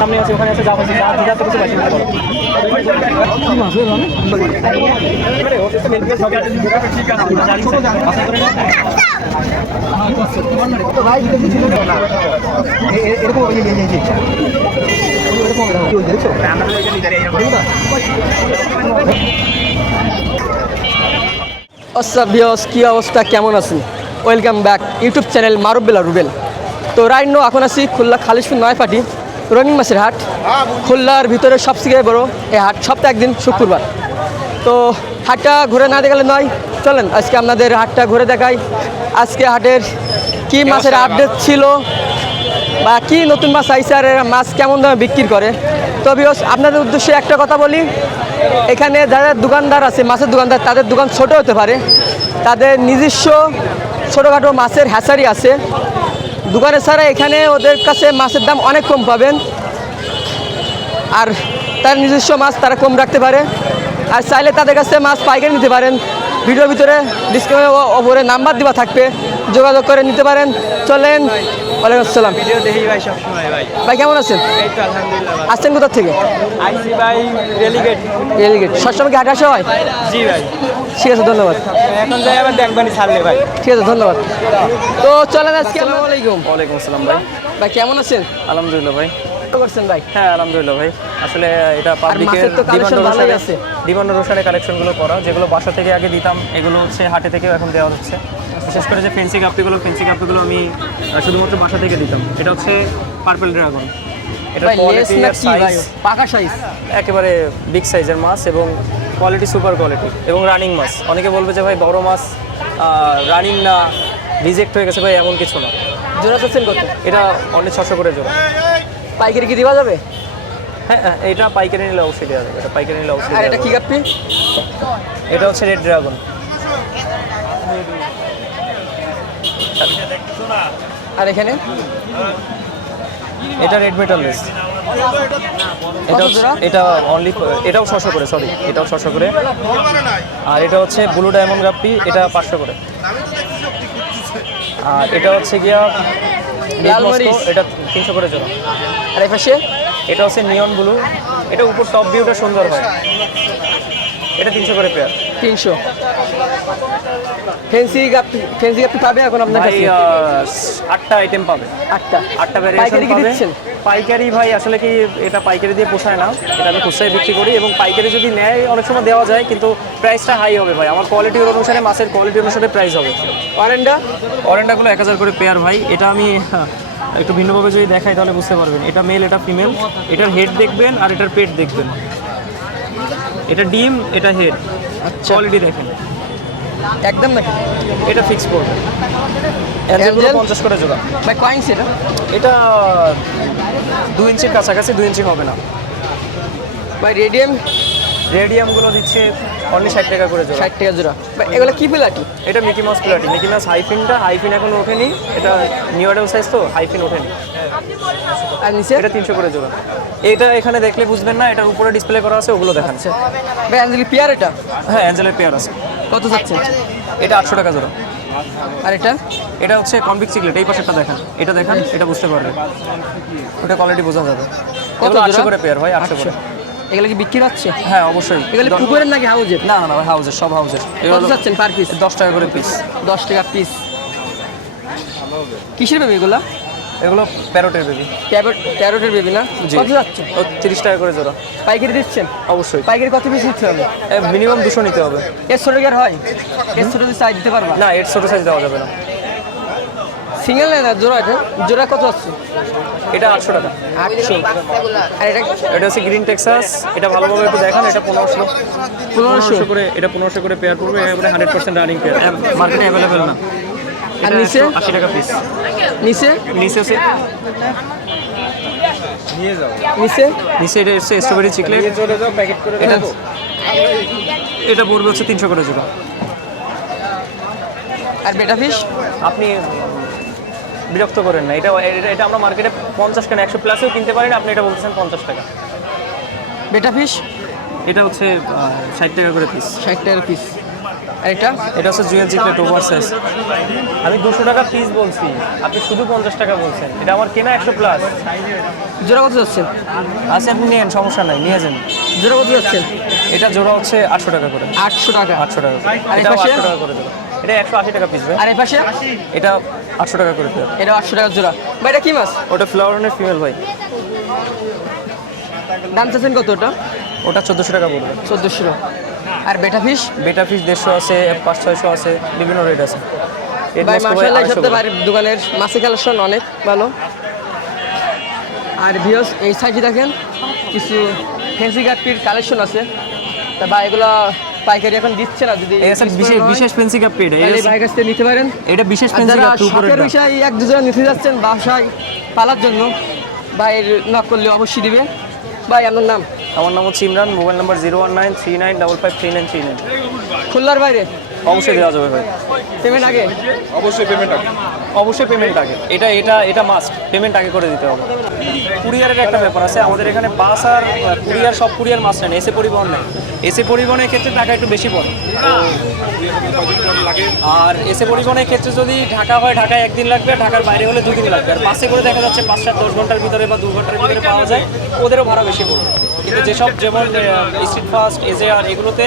সামনে আছে, ওখানে আছে, যা আছে, যা দিদা তো কিছু বাকি নেই। কি মাছ রে জানেন? আরে ও তো মেন সব আছে, ঠিক আছে আমরা জানি স্যার আশা করি না। তো ভাই এটা ছিল না এরকম এই এরকম কি হল দেখছো আমরা এখানে নিতে এরকম না। ভিউয়ার্স, কি অবস্থা, কেমন আছেন? ওয়েলকাম ব্যাক ইউটিউব চ্যানেল মারুবেলা রুবেল। তো রাইট নো এখন আছি খুলনা খালিশপুর নয়পাটি রঙিন মাছের হাট। খুলনার ভিতরে সবথেকে বড় এই হাট, সপ্তাহে একদিন শুক্রবার। তো হাটটা ঘুরে না দেখালে নয়, চলেন আজকে আপনাদের হাটটা ঘুরে দেখাই। আজকে হাটের কি মাছের আপডেট ছিল বা কি নতুন মাছ আইসে আর মাছ কেমন দামে বিক্রি করে। তো ভিউয়ার্স, আপনাদের উদ্দেশ্যে একটা কথা বলি, এখানে যারা দোকানদার আছে, মাছের দোকানদার, তাদের দোকান ছোট হতে পারে, তাদের নিজস্ব ছোটোখাটো মাছের হ্যাচারি আছে দোকানে ছাড়া। এখানে ওদের কাছে মাছের দাম অনেক কম পাবেন, আর তার নিজস্ব মাছ তারা কম রাখতে পারে। আর চাইলে তাদের কাছে মাছ পাইকারি নিতে পারেন। ভিডিওর ভিতরে ডিসক্রিপশনে ওপরে নাম্বার দেওয়া থাকবে, যোগাযোগ করে নিতে পারেন। চলেন। ওয়ালাইকুম আসসালাম। ভিডিও দেখি ভাই সব সময় ভাই। ভাই কেমন আছেন? এই তো আলহামদুলিল্লাহ। আসছেন কোথা থেকে? আইসি ভাই রেলিগেট। রেলিগেট সবসময় কি হাট আসা হয়? জি ভাই। ঠিক আছে, ধন্যবাদ। এখন যাই আবার দেখবানি ছাড়লে ভাই। ঠিক আছে, ধন্যবাদ। তো চলেন আজকে। আসসালামু আলাইকুম। ওয়ালাইকুম আসসালাম ভাই। ভাই কেমন আছেন? আলহামদুলিল্লাহ ভাই। কি করছেন ভাই? হ্যাঁ আলহামদুলিল্লাহ ভাই। আসলে এটা পাবলিকের মাছের তো কালেকশন ভালোই আছে। ডিমান্ড অনুসারে কালেকশনগুলো করা, যেগুলো বাসা থেকে আগে দিতাম এগুলো হচ্ছে হাটে থেকেও এখন দেওয়া হচ্ছে। বিশেষ করে যে ফেন্সি কাপ্পিগুলো আমি শুধুমাত্র বাসা থেকে দিতাম। এটা হচ্ছে পার্পল ড্রাগন। এটা ভাই লেস কোয়ালিটি না আর কি ভাই? সাইজ পাকা সাইজ। একেবারে বিগ সাইজের মাছ এবং কোয়ালিটি সুপার কোয়ালিটি এবং রানিং মাছ। অনেকে বলবে যে ভাই বড় মাছ রানিং না, রিজেক্ট হয়ে গেছে, ভাই এমন কিছু না। জোড়া চাচ্ছেন কত? এটা অনলি 600 করে জোড়া। পাইকারি কি দেওয়া যাবে? হ্যাঁ এটা পাইকারি নিলে অবশ্যই দেওয়া যাবে। এটা পাইকারি নিলে অবশ্যই আর দেওয়া এটা যাবে। কি কাপ্পি? এটা হচ্ছে রেড ড্রাগন। আর এখানে এটা রেড মেটাল লেস। এটা অনলি এটাও 600 করে, সরি এটাও 600 করে। আর এটা হচ্ছে ব্লু ডায়মন্ড গাপ্পি, এটা 500 করে। আর এটা হচ্ছে গিয়া লাল মরিচ, এটা 300 করে জোড়া। আর এই পাশে এটা হচ্ছে নিয়ন ব্লু, এটা উপর টপ ভিউটা সুন্দর হয়, এটা 300 করে পেয়ার। 300। ফেন্সি কাপ্পি পাবে এখন আপনার ভাই কাছে? 8টা আইটেম পাবে। 8টা ভ্যারিয়েশন পাইকারি কি পাবে। দিচ্ছেন? পাইকারি ভাই আসলে কি এটা পাইকারি দিয়ে পোষায় না, এটা আমি খুচরায় বিক্রি করি এবং পাইকারি যদি নেয় অনেক সময় দেওয়া যায়, কিন্তু প্রাইসটা হাই হবে ভাই। আমার কোয়ালিটির অনুসারে, মাছের কোয়ালিটি অনুসারে প্রাইস হবে। অরেন্ডাগুলো 1000 করে পেয়ার ভাই। এটা আমি একটু ভিন্নভাবে যদি দেখাই তাহলে বুঝতে পারবেন। এটা মেল, এটা ফিমেল। এটার হেড দেখবেন আর এটার পেট দেখবেন। এটা ডিম, এটা হেড। কোয়ালিটি দেখেন একদম নাকি? এটা ফিক্স পড়বে। অ্যাঞ্জেলগুলো 50 করে জোড়া। ভাই কয়েন্স এটা? এটা 2 ইঞ্চির কাছাকাছি, 2 ইঞ্চি হবে না ভাই রেডিয়ামগুলো দিচ্ছে অনলি 60 টাকা করে জোড়া। 60 টাকা জোড়া। ভাই এগুলো কি প্লাটি? এটা Mickey mouse প্লাটি। Mickey mouse hyphen এখন ওঠেনি, এটা নিউ অ্যাডাল সাইজ তো হাইফিন ওঠেনি। আর নিচে এটা 300 করে জোড়া। এটা এখানে দেখলে বুঝবেন না, এটার উপরে ডিসপ্লে করা আছে, ওগুলো দেখান। আচ্ছা ভাই, অ্যাঞ্জেলি পেয়ার এটা? হ্যাঁ অ্যাঞ্জেলের পেয়ার আছে। কত যাচ্ছে? এটা 800 টাকা জোড়া। আর এটা? এটা হচ্ছে কনভিক্ট চিকলেট। এই পাশেরটা দেখান, এটা দেখান, এটা বুঝতে পারবেন, ওটা কোয়ালিটি বোঝা যাবে। কত এগুলো 800 জোড়া? করে পেয়ার ভাই, 800 করে। এগুলো কি বিক্রি হচ্ছে? হ্যাঁ অবশ্যই। এগুলো পুকুরের নাকি হাউজের? না ভাই হাউজের, সব হাউজের। কত যাচ্ছেন পার পিস? 10 টাকা করে পিস। 10 টাকা পিস। কিসের বেবি এগুলো? এগুলো প্যারোটের বেবি। প্যারোটের বেবি না? কত যাচ্ছে? 30 টাকা করে জোড়া। পাইকারি দিচ্ছেন? অবশ্যই। পাইকারি কত পিস নিতে হবে? মিনিমাম 200 নিতে হবে। এর ছোট কি আর হয়? এর ছোট সাইজ দিতে পারবা? না এর ছোট সাইজ দেওয়া যাবে না। সিঙ্গেল না জোড়া? এটা জোড়া কত আছে? এটা 800 টাকা। 800। আর এটা হচ্ছে গ্রিন টেক্সাস। এটা ভালোভাবে একটু দেখান। এটা 1500 করে। এটা 1500 করে পেয়ার পড়বে। একেবারে 100% রানিং পেয়ার, মার্কেটে অ্যাভেলেবেল না। আর নিচে 80 টাকা পিস। নিচে আছে নিচে এটা হচ্ছে স্ট্রবেরি চিকলেট। এটা পড়বে হচ্ছে 300 করে জোড়া। আর বেটা ফিশ আপনি বিরক্ত করেন না, এটা আমরা মার্কেটে 50 কেন 100 প্লাসেও কিনতে পারি না, আপনি এটা বলতেছেন 50 টাকা। বেটা ফিশ এটা হচ্ছে 60 টাকা করে পিস। 60 টাকা পিস। আর এটা এটা হচ্ছে জুয়েল চিকলেট ওভার সাইজ। আমি 200 টাকা পিস বলছি, আপনি শুধু 50 টাকা বলছেন। এটা আমার কেনা 100 প্লাস। জোড়া কত যাচ্ছেন? আচ্ছা আপনি নিয়েন, সমস্যা নাই, নিয়ে যান। জোড়া কত যাচ্ছেন? এটা জোড়া হচ্ছে 800 টাকা করে। 800 টাকা। 800 টাকা। আর এই এটাও পাশে? 800 টাকা করে দেবো। এটা 180 টাকা পিস ভাই। আর এই পাশে? এটা 800 টাকা করে দেবো। এটা 800 টাকা জোড়া। ভাই এটা কি মাছ? ওটা ফ্লাওয়ারের ফিমেল ভাই। দাম চাচ্ছেন কত ওটা? ওটা 1400 টাকা পড়বে। 1400। আর বেটা ফিশ? বেটা ফিশ 150 আছে, 500-600 আছে, বিভিন্ন রেট আছে। এর ভাই মাছ তো ভাই মাশাআল্লাহ, এই 250 সপ্তাহে করে। বাড়ির দোকানের মাছের কালেকশন অনেক ভালো। আর ভিউস এই সাইডে দেখেন কিছু ফ্যান্সি গাপ্পির কালেকশন আছে। তা ভাই এগুলো পাইকারি এখন দিচ্ছে না, যদি এই আছে বিশেষ ফেন্সি কাপ পেড। তাহলে ভাই কাছ থেকে নিতে পারেন। এটা বিশেষ আর ফেন্সি যারা কাপ উপরে। শখের বিষয় এক দুজন নিতে যাচ্ছেন বাসায় পালার জন্য, ভাইয়ের নক করলে অবশ্যই দিবে। ভাই আপনার নাম? আমার নাম হচ্ছে ইমরান, মোবাইল নাম্বার 01939553939। খুলনার বাইরে অবশ্যই দেওয়া যাবে ভাই। পেমেন্ট আগে? অবশ্যই পেমেন্ট আগে। এটা মাস্ট, পেমেন্ট আগে করে দিতে হবে। কুরিয়ারের একটা ব্যাপার আছে আমাদের এখানে, বাস আর কুরিয়ার, সব কুরিয়ার মাস্ট নেন, এসে পরিবহন নেই। এসে পরিবহনের ক্ষেত্রে টাকা একটু বেশি পড়ে। আর এসে পরিবহনের ক্ষেত্রে যদি ঢাকা হয়, ঢাকায় একদিন লাগবে, ঢাকার বাইরে হলে 2 দিন লাগবে। আর বাসে করে দেখা যাচ্ছে 5-7-10 ঘন্টার ভিতরে বা 2 ঘন্টার ভিতরে পাওয়া যায়, ওদেরও ভাড়া বেশি পড়বে। কিন্তু যেসব যেমন স্ট্রিট ফাস্ট, এজেআর, এগুলোতে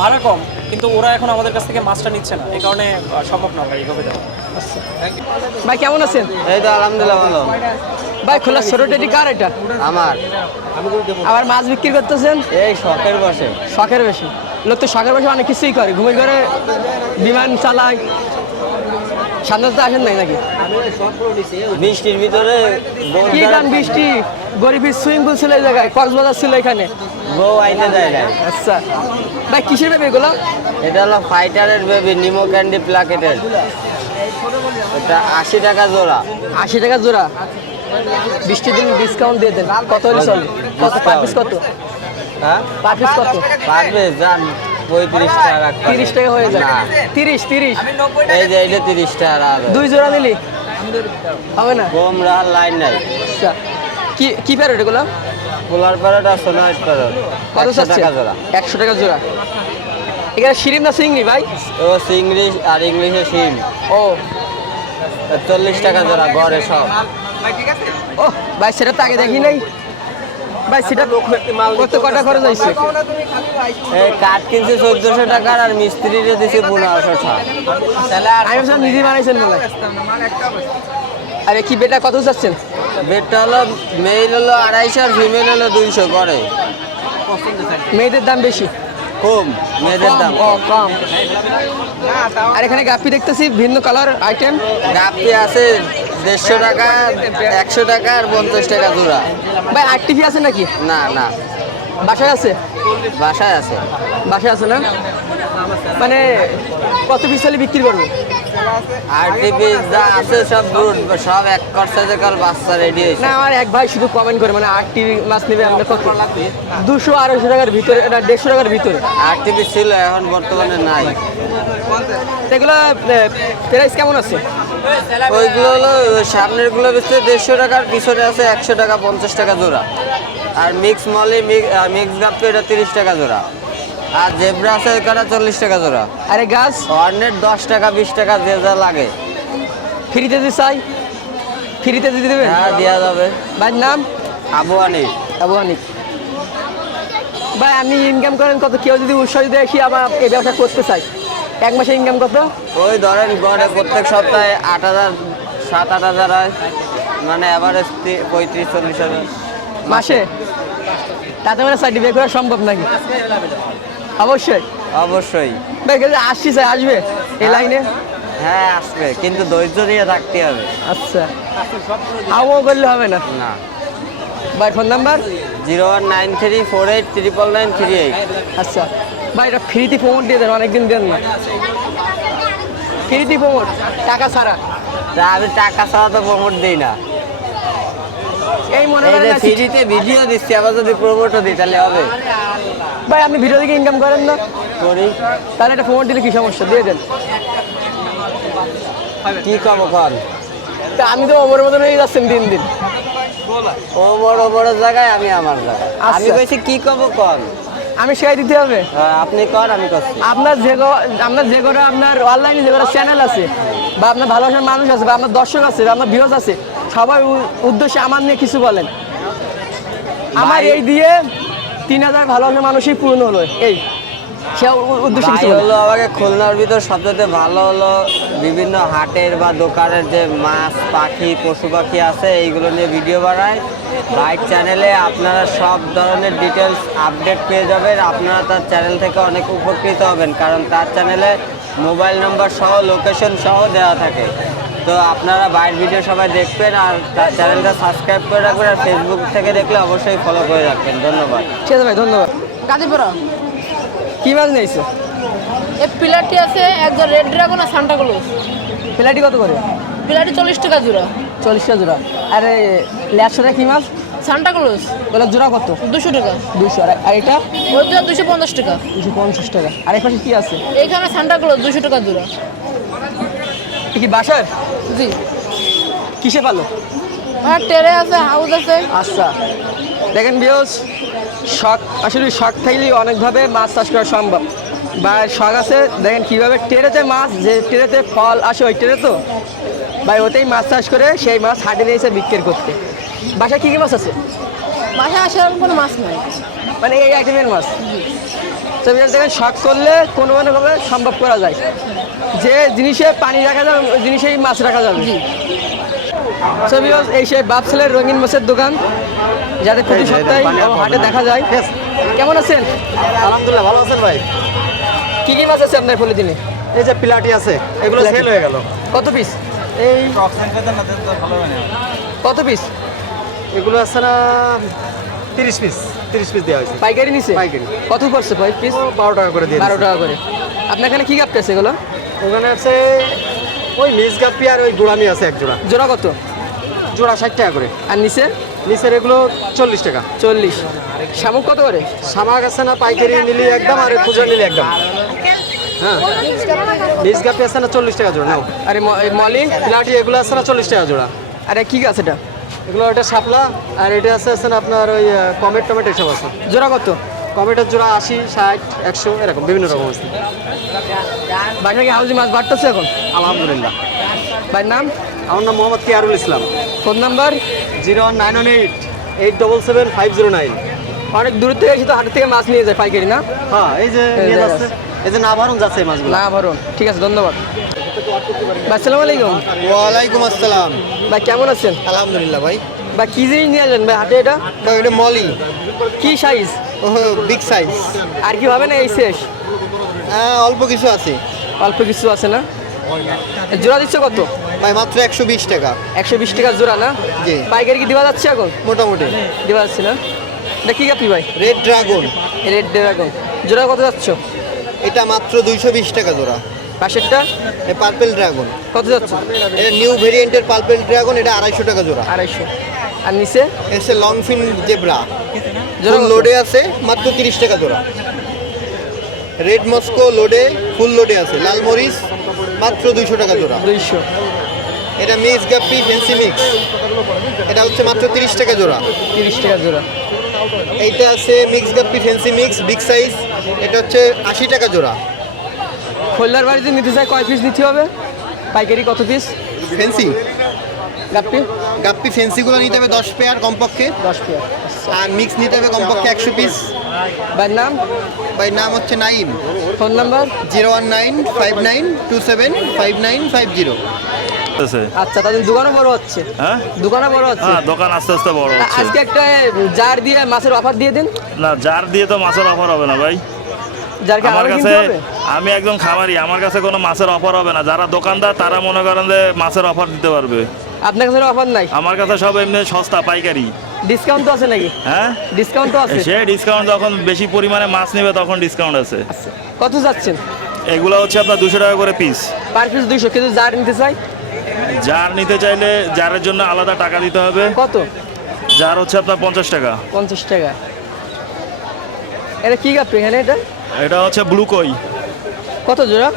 ভাড়া কম, কিন্তু ওরা এখন আমাদের কাছ থেকে মাছটা নিচ্ছে না, এই কারণে সম্ভব না ভাই এইভাবে দেওয়া। ভাই কেমন আছেন? এই তো আলহামদুলিল্লাহ ভালো। ভাই খোলা ছোট টেডি কার এটা? আমার আবার মাছ বিক্রি করতেছেন? এই শখের বসে। শখের বেশি লোক তো শখের বেশি অনেক কিছুই করে, ঘুমিয়ে করে, বিমান চালায়। সামনে তো আসেন নাই নাকি? বৃষ্টির ভিতরে কি গান বৃষ্টি, গরিবের সুইমিং পুল ছিল এই জায়গায়, কক্সবাজার ছিল এখানে। বউ আইতে দেয় না। আচ্ছা ভাই কিসের বেবি এগুলো? এটা হলো ফাইটারের বেবি, নিমো ক্যান্ডি প্লাকেটেড। এটা 80 টাকা জোড়া। 80 টাকা জোড়া। 20 দিন ডিসকাউন্ট দিয়ে দেন। কত হলে চলে? কত পার পিস কত? হ্যাঁ পার পিস কত? পারবে যান 35 টাকা রাখতে হবে। 30 টাকা হয়ে যায়। না। 30। এই যে এটা 30 টাকা হবে। 2 জোড়া নিলি হবে না? কোমরা লাইন নাই। আচ্ছা কি প্যারেট এগুলো? পোলার প্যারেট আর সোনাইট প্যারেট কত 100 চাচ্ছে? টাকা জোড়া। 100 টাকা জোড়া। এখানে শিরিম না চিংড়ি ভাই? ও ইংলিশ আর ইংলিশে সিম ও 40 টাকা জোড়া গড়ে সব। ও ভাই সেটা তো আগে দেখি নাই ভাই। সেটা কত কটা খরচ হয়েছে? এই কাঠ কিনছে 1400 টাকার আর মিস্ত্রিরে দিছে 1500 টাকা। আমি ভাবছিলাম নিজে বানাইছেন বলে। আরে কি বেটা কত চাচ্ছেন? বেডটা হলো মেল হলো 250 আর ফিমেল হলো 200 করে। মেয়েদের দাম বেশি, কম মেয়েদের দাম। ও কম। আর এখানে গাপ্পি দেখতেছি ভিন্ন কালার আইটেম। গাপ্পি আছে 150 টাকা, 100 টাকা আর 50 টাকা জোড়া। ভাই আরটিভি আছে নাকি? না না বাসায় আছে? বাসায় আছে। বাসায় আছে না? মানে কত পিস হলে বিক্রি করবো? আর টিভি যা আছে সব ব্রুড, সব এক সাইজের কাল বাচ্চা রেডি হয়েছে। না আমার এক ভাই শুধু কমেন্ট করে, মানে আরটিভি মাছ নেবে আমরা কত? 200-250 টাকার ভিতরে, এটা 150 টাকার ভিতরে। আর টিভি ছিল, এখন বর্তমানে নাই। এগুলো প্রাইস কেমন আছে? ওইগুলো হলো সামনের গুলো বেচতে 150 টাকার, পিছনে আছে 100 টাকা 50 টাকা জোড়া। আর মিক্স মলি মিক্স গাপ্পি এটা 30 টাকা জোড়া। আর জেব্রা আছে এখানে 40 টাকা জোড়া। আরে গাছ হর্নেট 10 টাকা 20 টাকা যে যা লাগে। ফ্রিতে যদি চাই, ফ্রিতে যদি দেবেন? হ্যাঁ দেওয়া যাবে। ভাইয়ের নাম? আবু আনিস। আবু হানিফ। ভাই আপনি ইনকাম করেন কত? কেউ যদি উৎসাহ দেখি আমার এই ব্যবসা করতে চাই, এক মাসে ইনকাম কত? ওই ধরেন গড়ে প্রত্যেক সপ্তাহে 8000 7-8 হয়, মানে অ্যাভারেজ 35-40 হাজার মাসে? তাতে মানে সার্টিফিকেট করা সম্ভব নাকি? অবশ্যই অবশ্যই। ভাই কেউ আসছি চাই, আসবে এই লাইনে? হ্যাঁ আসবে, কিন্তু ধৈর্য নিয়ে থাকতে হবে। আচ্ছা আমও করলে হবে না? না। ভাই ফোন নাম্বার? 01934899938। আচ্ছা ভাই এটা ফ্রিতে প্রমোট দিয়ে দেন, অনেকদিন দেন না। ফ্রিতে প্রমোট টাকা ছাড়া? তা আমি টাকা ছাড়া তো প্রমোট দিই না। এই মনে এই করেন যে না ফ্রিতে ভিডিও দিচ্ছি, আবার যদি প্রমোটও দিই তাহলে হবে। ভাই আপনি ভিডিও থেকে ইনকাম করেন না, করি। তাহলে এটা প্রমোট দিলে কি সমস্যা? দিয়ে দেন। কি কম কর? তা আমি তো ওমরের মতন হয়ে যাচ্ছেন দিন দিন। ও বড় বড় জায়গায়, আমি আমার জায়গায়। আমি আচ্ছা। কইছি কি কম কর? আমি শিখাই দিতে হবে? আপনি কর, আমি করছি। আপনার যে করে আপনার অনলাইনে যে করে চ্যানেল আছে বা আপনার ভালোবাসার মানুষ আছে বা আপনার দর্শক আছে বা আপনার ভিউয়ার্স আছে, সবার উদ্দেশ্যে আমার নিয়ে কিছু বলেন। আমার এই দিয়ে 3000 ভালোবাসার মানুষই পূর্ণ হলো, এই সে উদ্দেশ্যে কিছু বলেন। হলো আমাকে খুলনার ভিতর সবচেয়ে ভালো হলো বিভিন্ন হাটের বা দোকানের যে মাছ, পাখি, পশু পাখি আছে এইগুলো নিয়ে ভিডিও বানায়। বাইক চ্যানেলে আপনারা সব ধরনের ডিটেলস আপডেট পেয়ে যাবেন। আপনারা তার চ্যানেল থেকে অনেক উপকৃত হবেন, কারণ তার চ্যানেলে মোবাইল নাম্বার সহ লোকেশন সহ দেওয়া থাকে। তো আপনারা বাইরের ভিডিও সবাই দেখবেন আর তার চ্যানেলটা সাবস্ক্রাইব করে রাখবেন, আর ফেসবুক থেকে দেখলে অবশ্যই ফলো করে রাখবেন। ধন্যবাদ। ঠিক আছে ভাই, ধন্যবাদ। গাজীপুরা কি মাছ নিয়েছো? এই পিলারটি আছে একজন রেড ড্রাগন আর সান্টা ক্লজ। প্লেটি কত করে? পিলারটি 40 টাকা জোড়া। 40 টাকা জোড়া। আরে ল্যাপসাটা কি মাছ? সান্টা ক্লজ বলে জোড়া কত? 200 টাকা। 200। আর এটা ওই জোড়া 250 টাকা। 250 টাকা। আর এই পাশে কি আছে? এইখানে সান্টা ক্লজ 200 টাকা জোড়া। এ কি বাসার? জি, কিসে পালো? হ্যাঁ, টেরে আছে, হাউস আছে। আচ্ছা, দেখেন ভিউস, শখ আসলে শখ থাকলেই অনেকভাবে মাছ চাষ করা সম্ভব, বা শখ আছে। দেখেন কীভাবে টেরেতে মাছ, যে টেরেতে ফল আসে ওই টেরে তো ভাই ওতেই মাছ চাষ করে সেই মাছ হাটে নিয়েছে বিক্রি করতে। বাসায় কী কী মাছ আছে? বাসায় আসার কোনো মাছ নাই। মানে এই আইটেমের মাছ। তো ভিউস দেখেন, শখ করলে কোনো কোনোভাবে সম্ভব করা যায়। যে জিনিসে পানি রাখা যাবে ওই জিনিসেই মাছ রাখা যাবে। তো ভিউস, এই সেই বাপসেলের রঙিন মাছের দোকান, যাদের প্রতি সপ্তাহে হাটে দেখা যায়। কেমন আছেন? আলহামদুলিল্লাহ, ভালো আছেন ভাই? কি কি মাছ আছে আপনার পলিথিনে? এই যে পিলাটি আছে, এগুলো পিলাটি। সেল হয়ে গেল। কত পিস? এই কত পিস? এগুলো আছে না 30 পিস, 30 পিস দেওয়া হয়েছে। পাইকারি নিছে? পাইকারি। কত পড়ছে ভাই পিস? 12 টাকা করে দিয়ে 12 টাকা করে। আপনার এখানে কি কাপটা আছে এগুলো? ওখানে আছে ওই মিস গাপ্পি আর ওই গোড়ামি আছে এক জোড়া। জোড়া কত? জোড়া 60 টাকা করে। আর নিচে? নিচের এগুলো 40 টাকা। 40। শামুক কত করে? শামাক আছে না পাইকারি নিলে একদম, আর খুচরা নিলে একদম। হ্যাঁ, মিস গাপ্পি আছে না 40 টাকা জোড়া নাও। আরে মলি পিলাটি এগুলো আছে না 40 টাকা জোড়া। আরে কি গাছ এটা? এগুলো এটা শাপলা, আর এটা আছে না আপনার ওই কমেট টমেটো এসব আছে। জোড়া কত? কমেটের জোড়া 80, 60, 100 এরকম বিভিন্ন রকম আছে। বাসা কি হাউজি মাছ বাড়তেছে এখন? আলহামদুলিল্লাহ। ভাইয়ের নাম? আমার নাম মোহাম্মদ কিয়ারুল ইসলাম। Phone number? 01918 অনেক দূর থেকে এসে তো হাটের থেকে মাছ নিয়ে যায় পাইকারি, না? হ্যাঁ, এই যে নিয়ে যাচ্ছে, এই যে না ভারণ যাচ্ছে এই মাছগুলো। না ভরুন। ঠিক আছে, ধন্যবাদ ভাই। আসসালামু আলাইকুম ওয়ালাইকুম আসসালাম। ভাই, কেমন আছেন? আলহামদুলিল্লাহ ভাই। ভাই কি জিনিস নিয়ে আসলেন ভাই হাটে এটা? ভাই ওটা মলি, কি সাইজ? ও বিগ সাইজ। আর কি হবে না এই শেষ? অল্প কিছু আছে অল্প কিছু আছে না? জোড়া দিচ্ছে কত? ভাই মাত্র 120 টাকা 120 টাকা জোড়া না? জি। পাইকারি কি দেওয়া যাচ্ছে এখন? মোটামুটি। দেওয়া যাচ্ছে না? এটা কি কাপি ভাই? Red dragon, red dragon. জোড়া কত যাচ্ছ? এটা মাত্র 220 টাকা জোড়া। পাশেরটা পার্পেল ড্রাগন, কত যাচ্ছে? এটা নিউ ভেরিয়েন্টের পার্পেল ড্রাগন, এটা 250 টাকা জোড়া। 250। আর নিচে এসে লং ফিন জেব্রা, জোড়া ফুল কত? লোডে আছে মাত্র 30 টাকা জোড়া। রেড মস্কো লোডে, ফুল লোডে আছে। লাল মরিচ মাত্র 200 টাকা জোড়া। 200। এটা মিক্স গাপ্পি ফেন্সি মিক্স, এটা হচ্ছে মাত্র 30 টাকা জোড়া। 30 টাকা জোড়া। এইটা আছে mix গাপ্পি fancy mix big size, এটা হচ্ছে 80 টাকা জোড়া। খোল্লার বাড়িতে নিতে চাই কয় পিস নিতে হবে? পাইকারি কত পিস? ফেন্সি গাপ্পি গাপ্পি ফেন্সিগুলো নিতে হবে 10 পেয়ার কমপক্ষে, 10 পেয়ার। আর মিক্স নিতে হবে কমপক্ষে 100 পিস। ভাইয়ের নাম? ভাই নাম হচ্ছে নাইম। Phone number? 0195950। আচ্ছা, তাদের দোকানও বড় হচ্ছে। হ্যাঁ দোকানও বড় হচ্ছে। হ্যাঁ, দোকান আস্তে আস্তে বড় হচ্ছে। আজকে একটা জার দিয়ে মাছের অফার দিয়ে দিন। না, জার দিয়ে তো মাছের অফার হবে না ভাই। জারকে আমার আমার কাছে, কিনতে হবে? আমি একজন খামারি, আমার কাছে কোনো মাছের অফার হবে না। যারা দোকানদার তারা মনে করেন যে মাছের অফার দিতে পারবে। আপনার কাছে অফার নাই? আমার কাছে সব এমনি সস্তা পাইকারি। ডিসকাউন্ট তো আছে নাকি? হ্যাঁ, ডিসকাউন্ট তো আছে। সে ডিসকাউন্ট যখন বেশি পরিমাণে মাছ নেবে তখন ডিসকাউন্ট আছে। আচ্ছা, কত যাচ্ছেন? এগুলো হচ্ছে আপনার 200 টাকা করে পিস। Per piece 200। কিন্তু জার নিতে চাই? জার নিতে চাইলে জারের জন্য আলাদা টাকা দিতে হবে। কত? জার হচ্ছে আপনার 50 টাকা। 50 টাকা। এটা কি কাপ এখানে? এটা এটা হচ্ছে ব্লু কই, কত জোড়া?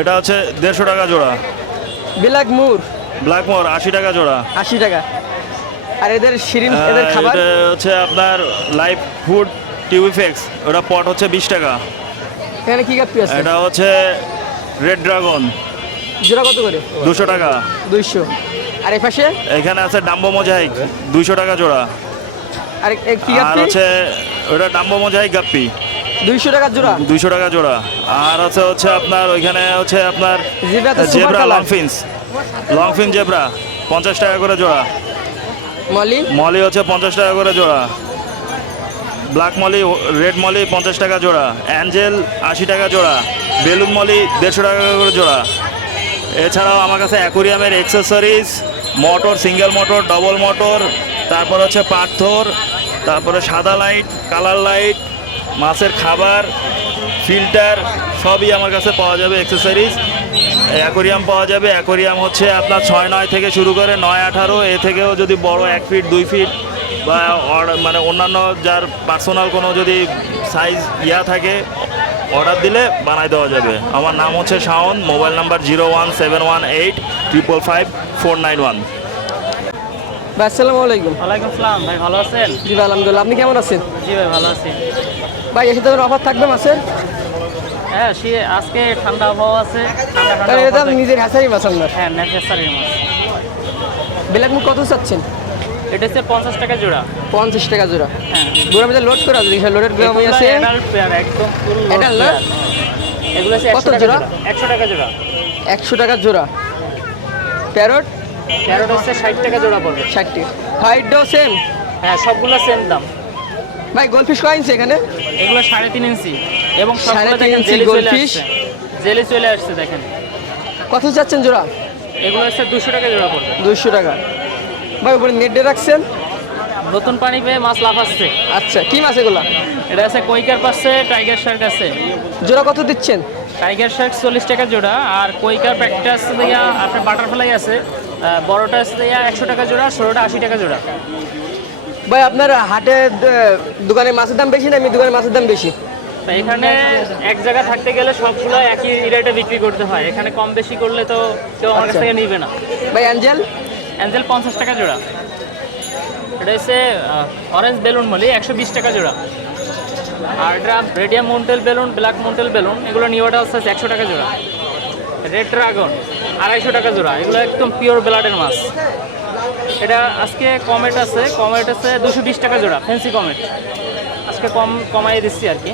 এটা হচ্ছে 150 টাকা জোড়া। বিলাক মুর ব্ল্যাকমোর 80 টাকা জোড়া। 80 টাকা। আর এদের শিরিন, এদের খাবার? এটা হচ্ছে আপনার লাইভ ফুড টিউবিফেক্স, ওটা পট হচ্ছে 20 টাকা। এখানে কি গাপ্পি আছে? এটা হচ্ছে রেড ড্রাগন, জোড়া কত করে? 200 টাকা। 200। আর এই পাশে? এখানে আছে ডাম্বো মোজাইক, 200 টাকা জোড়া। আর কি আর গাপ্পি? হচ্ছে ওটা ডাম্বো মোজাইক গাপ্পি, 200 টাকা জোড়া। 200 টাকা জোড়া। আর হচ্ছে আপনার ওইখানে হচ্ছে আপনার জিব্রা তো super zebra colour. Longfin zebra 50 টাকা করে জোড়া। মলি? মলি হচ্ছে 50 টাকা করে জোড়া। ব্ল্যাক মলি, রেড মলি 50 টাকা জোড়া। অ্যাঞ্জেল 80 টাকা জোড়া। বেলুন মলি 150 টাকা করে জোড়া। এছাড়াও আমার কাছে অ্যাকোরিয়ামের accessories, motor, single motor, double motor, তারপর হচ্ছে পাথর, তারপরে সাদা লাইট, কালার লাইট, মাছের খাবার, ফিল্টার সবই আমার কাছে পাওয়া যাবে। অ্যাক্সেসরিজ অ্যাকোরিয়াম পাওয়া যাবে। অ্যাকোরিয়াম হচ্ছে আপনার 6-9 থেকে শুরু করে 9-18, এ থেকেও যদি বড় 1 ফিট 2 ফিট বা মানে অন্যান্য যার পার্সোনাল কোনো যদি সাইজ থাকে অর্ডার দিলে বানাই দেওয়া যাবে। আমার নাম হচ্ছে শাওন, মোবাইল নাম্বার 01718555491। ভাই আসসালামু আলাইকুম। ওয়ালাইকুম আসসালাম ভাই, ভালো আছেন? জি ভাই আলহামদুলিল্লাহ, আপনি কেমন আছেন? জি ভাই ভালো আছি। ভাই এসে তো অফার থাকবে মাছের? হ্যাঁ, আজকে ঠান্ডা আবহাওয়া আছে, ঠান্ডা তাহলে এটা তো নিজের হ্যাচারি মাছ আপনার। হ্যাঁ, নেসেসারির মাছ। ব্ল্যাক মুখ কত চাচ্ছেন? এটা হচ্ছে 50 টাকা জোড়া। 50 টাকা জোড়া। হ্যাঁ, জোড়া মধ্যে লোড করা আছে, লোডের গ্রাম আছে। অ্যাডাল্ট পেয়ার, একদম ফুল লোড Adult না? পেয়ার। এগুলো হচ্ছে কত 100 টাকা জোড়া? জোড়া। 100 টাকা জোড়া। 100 টাকা জোড়া। প্যারট? প্যারট হচ্ছে 60 টাকা জোড়া পড়বে। 60 টাকা। হোয়াইটটাও সেম? হ্যাঁ, সবগুলো সেম দাম। ভাই গোল্ডফিশ কয় ইঞ্চি এখানে? এগুলো 3.5 ইঞ্চি এবং সবগুলো 3.5 দেখেন ইঞ্চি জেলি চলে goldfish। আসছে। জেলি চলে আসছে দেখেন। কত চাচ্ছেন জোড়া? এগুলো হচ্ছে 200 টাকা জোড়া পড়বে। 200 টাকা। ভাই উপরে নেট দিয়ে রাখছেন? নতুন পানি পেয়ে মাছ লাফাচ্ছে। আচ্ছা, কি মাছ এগুলা? এটা আছে কৈকার পাচ্ছে, টাইগার শার্ক আছে। জোড়া কত দিচ্ছেন? টাইগার শার্ক 40 টাকা জোড়া, আর কৈকার প্যাকটা আছে দিয়া আপনার বাটারফ্লাই আছে, বড়টা আছে দিয়া 100 টাকা জোড়া, ছোটটা 80 টাকা জোড়া। ভাই আপনার হাটে দোকানে মাছের দাম বেশি না এমনি দোকানে মাছের দাম বেশি? তো এখানে এক জায়গা থাকতে গেলে সবগুলো একই রেটে বিক্রি করতে হয়, এখানে কম বেশি করলে তো কেউ আমার কাছ আচ্ছা। থেকে নিবে না। ভাই অ্যাঞ্জেল? অ্যাঞ্জেল 50 টাকা জোড়া। এটা হচ্ছে অরেঞ্জ বেলুন মলি 120 টাকা জোড়া। আর এটা radium mantle balloon, black mantle balloon, এগুলো নিউডাল আছে 100 টাকা জোড়া। রেড ড্রাগন 250 টাকা জোড়া, এগুলো একদম পিওর ব্লাডের মাছ। এটা আজকে কমেট আছে 220 টাকা জোড়া, ফ্যান্সি কমেট। আজকে কমাই দিচ্ছি আর কি।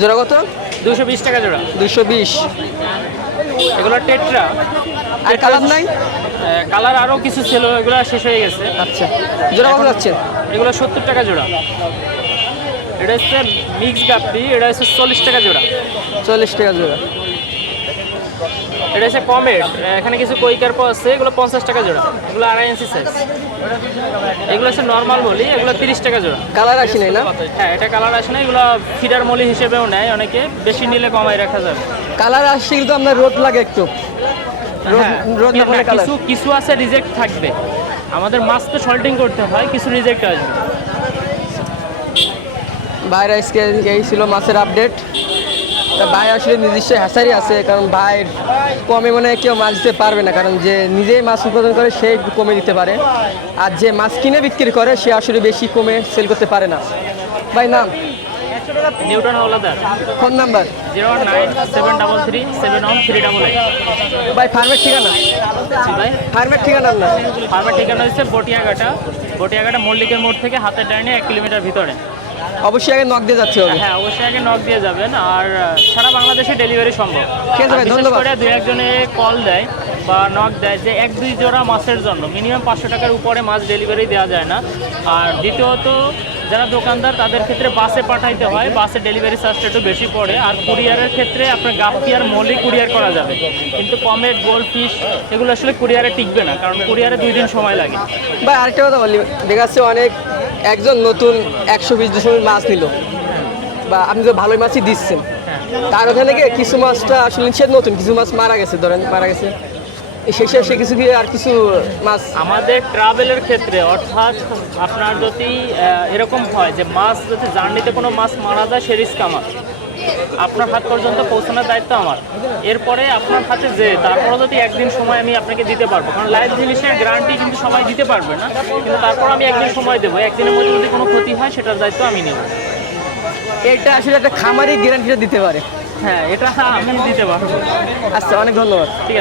জোড়া কত? 220 টাকা জোড়া। 220। এগুলো টেট্রা। আর কালার নাই? কালার আরও কিছু ছিল, এগুলো শেষ হয়ে গেছে। আচ্ছা, জোড়া কত যাচ্ছে? এগুলো 70 টাকা জোড়া। এটা হচ্ছে মিক্স গাপ্পি, এটা হচ্ছে 40 টাকা জোড়া। 40 টাকা জোড়া। এটা হচ্ছে কমেট, এখানে কিছু কৈকার আছে, এগুলো 50 টাকা জোড়া। এগুলো 2.5 ইঞ্চি সাইজ। এগুলো হচ্ছে নর্মাল মলি, এগুলো 30 টাকা জোড়া। কালার আসি নাই না? হ্যাঁ, এটা কালার আসে না, এগুলো ফিডার মলি হিসেবেও নেয় অনেকে, বেশি নিলে কমাই রাখা যাবে। কালার আসছে কিন্তু আপনার রোদ লাগে একটু। হ্যাঁ, রোদ না পড়লে কালার। কিছু আছে রিজেক্ট থাকবে, আমাদের মাছ তো সল্টিং করতে হয়, কিছু রিজেক্ট আসবে। ভাইরা আজকে এই ছিল মাছের আপডেট। ভাই আসলে নিজস্ব হ্যাচারি আছে, কারণ ভাইয়ের কমে মনে হয় কেউ মাছ দিতে পারবে না, কারণ যে নিজেই মাছ উৎপাদন করে সে একটু কমে দিতে পারে, আর যে মাছ কিনে বিক্রি করে সে আসলে বেশি কমে সেল করতে পারে না। ভাই নাম? নিউটন হলাদার। Phone number? 01973371388। ভাই ফার্মের ঠিকানা? জি ভাই, ফার্মের ঠিকানা আপনার? ফার্মের ঠিকানা হচ্ছে বটিয়াঘাটা মল্লিকের মোড় থেকে হাতের ডাইনে 1 কিলোমিটার ভিতরে। অবশ্যই আগে নক দিয়ে যাচ্ছে হবে। হ্যাঁ, অবশ্যই আগে নক দিয়ে যাবেন, আর সারা বাংলাদেশে ডেলিভারি সম্ভব। ঠিক আছে ভাই, আর বিশেষ ধন্যবাদ। করে 2-1 কল দেয় বা নক দেয় যে 1-2 জোড়া মাছের জন্য মিনিমাম 500 টাকার উপরে মাছ ডেলিভারি দেওয়া যায় না। আর দ্বিতীয়ত যারা দোকানদার তাদের ক্ষেত্রে বাসে পাঠাইতে হয়, বাসে ডেলিভারি চার্জটা একটু বেশি পড়ে। আর কুরিয়ারের ক্ষেত্রে আপনার গাপ্পি আর মলি কুরিয়ার করা যাবে, কিন্তু কমেট, গোল্ডফিশ এগুলো আসলে কুরিয়ারে টিকবে না, কারণ কুরিয়ারে 2 দিন সময় লাগে। ভাই আরেকটা কথা বলি, দেখা যাচ্ছে অনেক একজন নতুন 120-200 মাছ নিল, বা আপনি তো ভালোই মাছই দিচ্ছেন, তার ওখানে গিয়ে কিছু মাছটা আসলে সে নতুন, কিছু মাছ মারা গেছে, ধরেন মারা গেছে, শেষে সে কিছু দিয়ে আর কিছু মাছ। আমাদের ট্রাভেলের ক্ষেত্রে অর্থাৎ আপনার যদি এরকম হয় যে মাছ যদি জার্নিতে কোনো মাছ মারা যায়, সে রিস্ক আমার। আপনার হাত পর্যন্ত পৌঁছানোর দায়িত্ব আমার। এরপরে আপনার হাতে যে তারপরে যদি একদিন সময় আমি আপনাকে দিতে পারবো, কারণ লাইভ জিনিসের গ্যারান্টি কিন্তু সবাই দিতে পারবে না, কিন্তু তারপর আমি একদিন সময় দেবো, একদিনের মধ্যে যদি কোনো ক্ষতি হয় সেটার দায়িত্ব আমি নেব। এটা আসলে একটা খামারি গ্যারান্টিটা দিতে পারে। হ্যাঁ, এটা আমি দিতে পারবো। আচ্ছা, অনেক ধন্যবাদ। ঠিক আছে।